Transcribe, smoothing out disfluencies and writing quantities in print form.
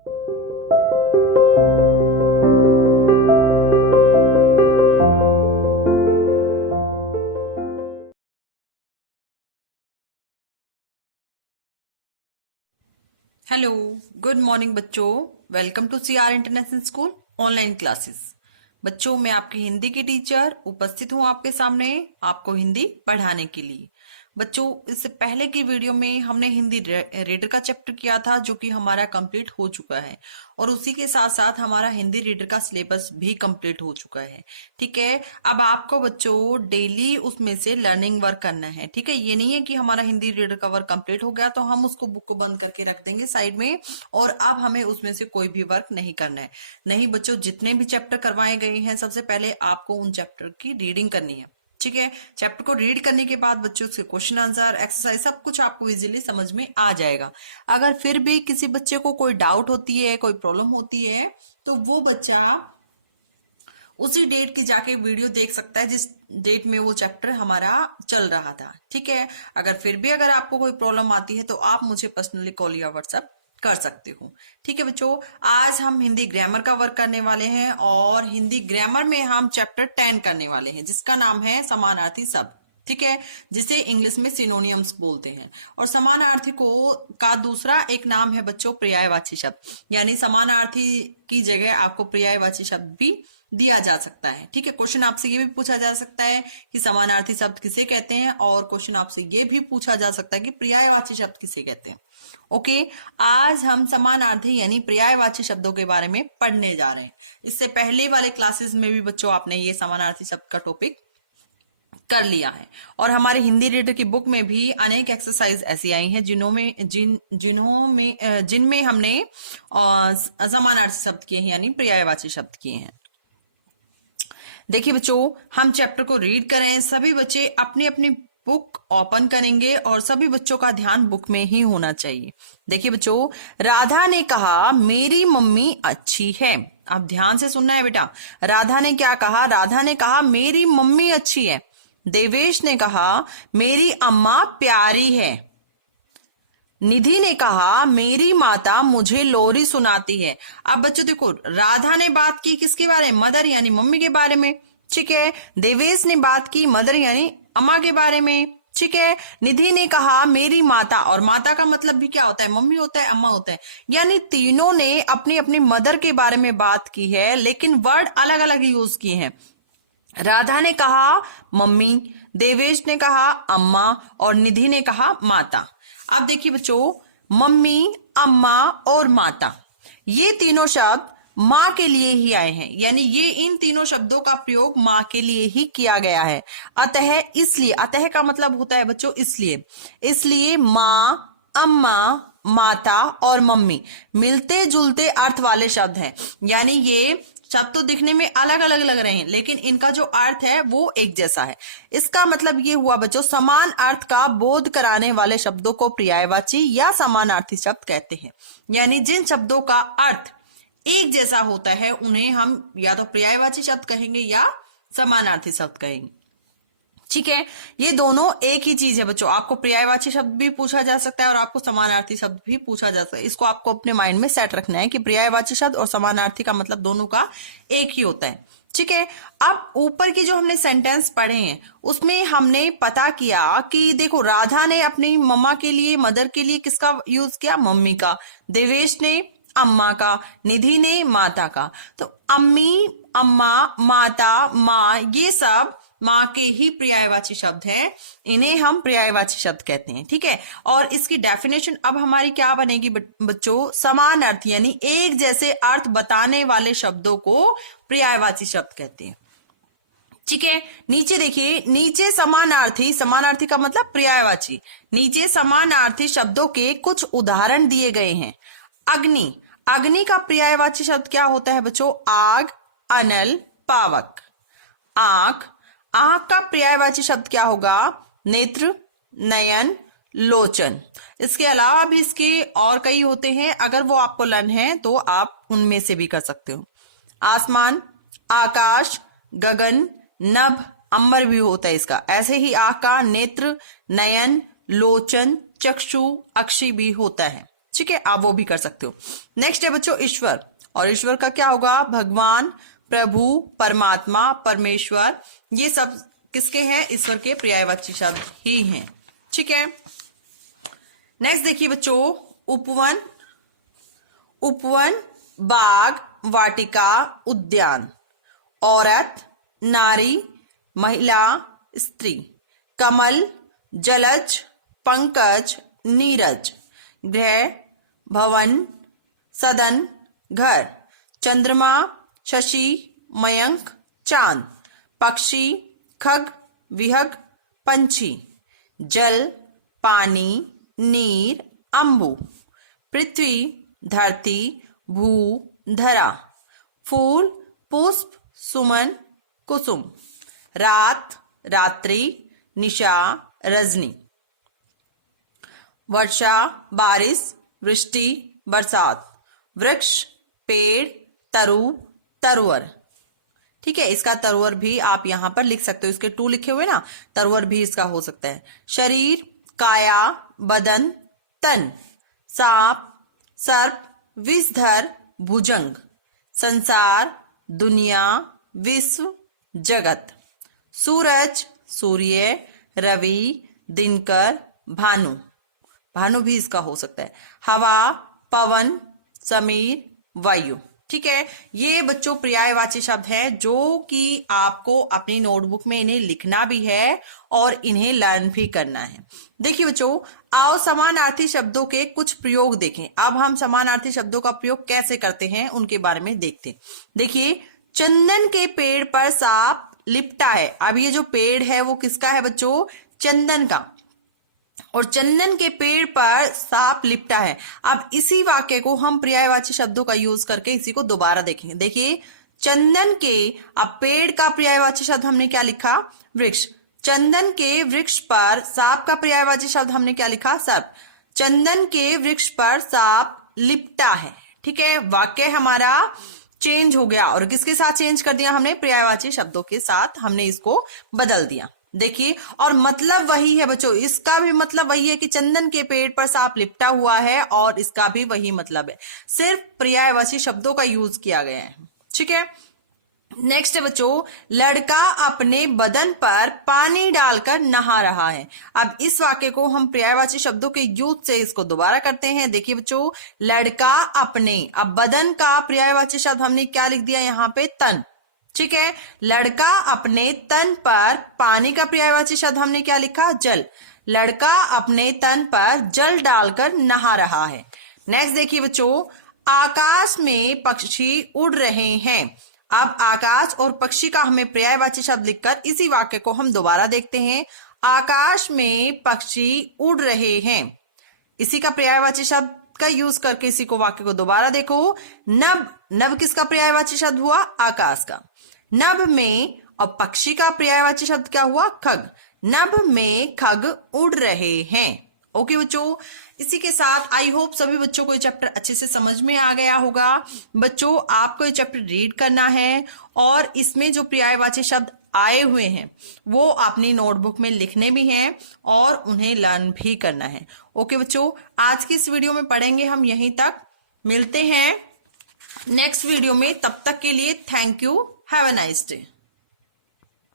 Hello, good morning बच्चों। Welcome to CR international school online classes. बच्चों, मैं आपकी हिंदी की टीचर उपस्थित हूँ आपके सामने आपको हिंदी पढ़ाने के लिए। बच्चों, इससे पहले की वीडियो में हमने हिंदी रीडर का चैप्टर किया था जो कि हमारा कंप्लीट हो चुका है, और उसी के साथ साथ हमारा हिंदी रीडर का सिलेबस भी कंप्लीट हो चुका है। ठीक है, अब आपको बच्चों डेली उसमें से लर्निंग वर्क करना है। ठीक है, ये नहीं है कि हमारा हिंदी रीडर का वर्क कंप्लीट हो गया तो हम उसको बुक को बंद करके रख देंगे साइड में और अब हमें उसमें से कोई भी वर्क नहीं करना है। नहीं बच्चों, जितने भी चैप्टर करवाए गए हैं सबसे पहले आपको उन चैप्टर की रीडिंग करनी है। ठीक है, चैप्टर को रीड करने के बाद बच्चों से क्वेश्चन आंसर एक्सरसाइज सब कुछ आपको इजीली समझ में आ जाएगा। अगर फिर भी किसी बच्चे को कोई डाउट होती है, कोई प्रॉब्लम होती है, तो वो बच्चा उसी डेट की जाके वीडियो देख सकता है जिस डेट में वो चैप्टर हमारा चल रहा था। ठीक है, अगर फिर भी अगर आपको कोई प्रॉब्लम आती है तो आप मुझे पर्सनली कॉल या व्हाट्सएप कर सकते हो। ठीक है बच्चों, आज हम हिंदी ग्रामर का वर्क करने वाले हैं और हिंदी ग्रामर में हम चैप्टर 10 करने वाले हैं जिसका नाम है समानार्थी शब्द। ठीक है, जिसे इंग्लिश में सिनोनियम्स बोलते हैं। और समानार्थी को का दूसरा एक नाम है बच्चों पर्यायवाची शब्द, यानी समानार्थी की जगह आपको पर्यायवाची शब्द भी दिया जा सकता है। ठीक है, क्वेश्चन आपसे ये भी पूछा जा सकता है कि समानार्थी शब्द किसे कहते हैं, और क्वेश्चन आपसे ये भी पूछा जा सकता है कि पर्यायवाची शब्द किसे कहते हैं। ओके, आज हम समानार्थी यानी पर्यायवाची शब्दों के बारे में पढ़ने जा रहे हैं। इससे पहले वाले क्लासेस में भी बच्चों आपने ये समानार्थी शब्द का टॉपिक कर लिया है, और हमारे हिंदी रीडर की बुक में भी अनेक एक्सरसाइज ऐसी आई हैं जिनमें हमने समानार्थी शब्द किए हैं यानी पर्यायवाची शब्द किए हैं। देखिए बच्चों, हम चैप्टर को रीड करें, सभी बच्चे अपनी अपनी बुक ओपन करेंगे और सभी बच्चों का ध्यान बुक में ही होना चाहिए। देखिए बच्चों, राधा ने कहा मेरी मम्मी अच्छी है। अब ध्यान से सुनना है बेटा। राधा ने क्या कहा? राधा ने कहा मेरी मम्मी अच्छी है। देवेश ने कहा मेरी अम्मा प्यारी है। निधि ने कहा मेरी माता मुझे लोरी सुनाती है। अब बच्चों देखो, राधा ने बात की किसके बारे में? मदर यानी मम्मी के बारे में। ठीक है, देवेश ने बात की मदर यानी अम्मा के बारे में। ठीक है, निधि ने कहा मेरी माता, और माता का मतलब भी क्या होता है? मम्मी होता है, अम्मा होता है। यानी तीनों ने अपनी अपनी मदर के बारे में बात की है, लेकिन वर्ड अलग अलग यूज किए हैं। राधा ने कहा मम्मी, देवेश ने कहा अम्मा, और निधि ने कहा माता। अब देखिए बच्चों, मम्मी, अम्मा और माता, ये तीनों शब्द माँ के लिए ही आए हैं, यानी ये इन तीनों शब्दों का प्रयोग माँ के लिए ही किया गया है। अतः इसलिए, अतः का मतलब होता है बच्चों इसलिए माँ, अम्मा, माता और मम्मी मिलते जुलते अर्थ वाले शब्द हैं। यानी ये शब्द तो दिखने में अलग अलग लग रहे हैं, लेकिन इनका जो अर्थ है वो एक जैसा है। इसका मतलब ये हुआ बच्चों, समान अर्थ का बोध कराने वाले शब्दों को पर्यायवाची या समानार्थी शब्द कहते हैं। यानी जिन शब्दों का अर्थ एक जैसा होता है उन्हें हम या तो पर्यायवाची शब्द कहेंगे या समानार्थी शब्द कहेंगे। ठीक है, ये दोनों एक ही चीज है बच्चों। आपको पर्यायवाची शब्द भी पूछा जा सकता है और आपको समानार्थी शब्द भी पूछा जा सकता है। इसको आपको अपने माइंड में सेट रखना है कि पर्यायवाची शब्द और समानार्थी का मतलब दोनों का एक ही होता है। ठीक है, अब ऊपर की जो हमने सेंटेंस पढ़े हैं उसमें हमने पता किया कि देखो, राधा ने अपनी मम्मा के लिए, मदर के लिए किसका यूज किया? मम्मी का। देवेश ने अम्मा का, निधि ने माता का। तो अम्मी, अम्मा, माता, माँ, ये सब माँ के ही पर्यायवाची शब्द हैं, इन्हें हम पर्यायवाची शब्द कहते हैं। ठीक है, और इसकी डेफिनेशन अब हमारी क्या बनेगी बच्चों? समान अर्थ यानी एक जैसे अर्थ बताने वाले शब्दों को पर्यायवाची शब्द कहते हैं। ठीक है, नीचे देखिए, नीचे समानार्थी, समानार्थी का मतलब पर्यायवाची, नीचे समानार्थी शब्दों के कुछ उदाहरण दिए गए हैं। अग्नि, अग्नि का पर्यायवाची शब्द क्या होता है बच्चों? आग, अनल, पावक। आंख, आंख का पर्यायवाची शब्द क्या होगा? नेत्र, नयन, लोचन। इसके अलावा भी इसके और कई होते हैं, अगर वो आपको लर्न है तो आप उनमें से भी कर सकते हो। आसमान, आकाश, गगन, नभ, अंबर भी होता है इसका। ऐसे ही आंख का नेत्र, नयन, लोचन, चक्षु, अक्षि भी होता है। ठीक है, आप वो भी कर सकते हो। नेक्स्ट है बच्चों ईश्वर, और ईश्वर का क्या होगा? भगवान, प्रभु, परमात्मा, परमेश्वर, ये सब किसके हैं? ईश्वर के पर्यायवाची शब्द ही हैं। ठीक है, नेक्स्ट देखिए बच्चों उपवन, उपवन बाग, वाटिका, उद्यान, औरत, नारी, महिला, स्त्री, कमल, जलज, पंकज, नीरज, ग्रह, भवन, सदन, घर, चंद्रमा, शशि, मयंक, चांद, पक्षी, खग, विहग, पंछी, जल, पानी, नीर, अंबु, पृथ्वी, धरती, भू, धरा, फूल, पुष्प, सुमन, कुसुम, रात, रात्रि, निशा, रजनी, वर्षा, बारिश, वृष्टि, बरसात, वृक्ष, पेड़, तरु, तरुवर। ठीक है, इसका तरुवर भी आप यहां पर लिख सकते हो, इसके टू लिखे हुए ना, तरुवर भी इसका हो सकता है। शरीर, काया, बदन, तन, सांप, सर्प, विषधर, भुजंग, संसार, दुनिया, विश्व, जगत, सूरज, सूर्य, रवि, दिनकर, भानु, भानु भी इसका हो सकता है, हवा, पवन, समीर, वायु। ठीक है, ये बच्चों पर्यायवाची शब्द है जो कि आपको अपनी नोटबुक में इन्हें लिखना भी है और इन्हें लर्न भी करना है। देखिए बच्चों, आओ समानार्थी शब्दों के कुछ प्रयोग देखें। अब हम समानार्थी शब्दों का प्रयोग कैसे करते हैं उनके बारे में देखते हैं। देखिए, चंदन के पेड़ पर सांप लिपटा है। अब ये जो पेड़ है वो किसका है बच्चों? चंदन का, और चंदन के पेड़ पर सांप लिपटा है। अब इसी वाक्य को हम पर्यायवाची शब्दों का यूज करके इसी को दोबारा देखेंगे। देखिए, चंदन के, अब पेड़ का पर्यायवाची शब्द हमने क्या लिखा? वृक्ष। चंदन के वृक्ष पर सांप का पर्यायवाची शब्द हमने क्या लिखा? सर्प। चंदन के वृक्ष पर सांप लिपटा है। ठीक है, वाक्य हमारा चेंज हो गया, और किसके साथ चेंज कर दिया हमने? पर्यायवाची शब्दों के साथ हमने इसको बदल दिया। देखिए, और मतलब वही है बच्चों, इसका भी मतलब वही है कि चंदन के पेड़ पर सांप लिपटा हुआ है, और इसका भी वही मतलब है, सिर्फ पर्यायवाची शब्दों का यूज किया गया है। ठीक है, नेक्स्ट है बच्चों, लड़का अपने बदन पर पानी डालकर नहा रहा है। अब इस वाक्य को हम पर्यायवाची शब्दों के यूज से इसको दोबारा करते हैं। देखिए बच्चों, लड़का अपने, अब बदन का पर्यायवाची शब्द हमने क्या लिख दिया यहाँ पे? तन। ठीक है, लड़का अपने तन पर, पानी का पर्यायवाची शब्द हमने क्या लिखा? जल। लड़का अपने तन पर जल डालकर नहा रहा है। नेक्स्ट देखिए बच्चों, आकाश में पक्षी उड़ रहे हैं। अब आकाश और पक्षी का हमें पर्यायवाची शब्द लिखकर इसी वाक्य को हम दोबारा देखते हैं। आकाश में पक्षी उड़ रहे हैं, इसी का पर्यायवाची शब्द का यूज करके इसी को वाक्य को दोबारा देखो। नभ, नभ किसका पर्यायवाची शब्द हुआ? आकाश का। नभ में, और पक्षी का पर्यायवाची शब्द क्या हुआ? खग। नभ में खग उड़ रहे हैं। ओके बच्चों, इसी के साथ आई होप सभी बच्चों को ये चैप्टर अच्छे से समझ में आ गया होगा। बच्चों, आपको ये चैप्टर रीड करना है, और इसमें जो पर्यायवाची शब्द आए हुए हैं वो अपनी नोटबुक में लिखने भी हैं और उन्हें लर्न भी करना है। ओके बच्चों, आज की इस वीडियो में पढ़ेंगे हम यहीं तक। मिलते हैं नेक्स्ट वीडियो में, तब तक के लिए thank you, have a nice day.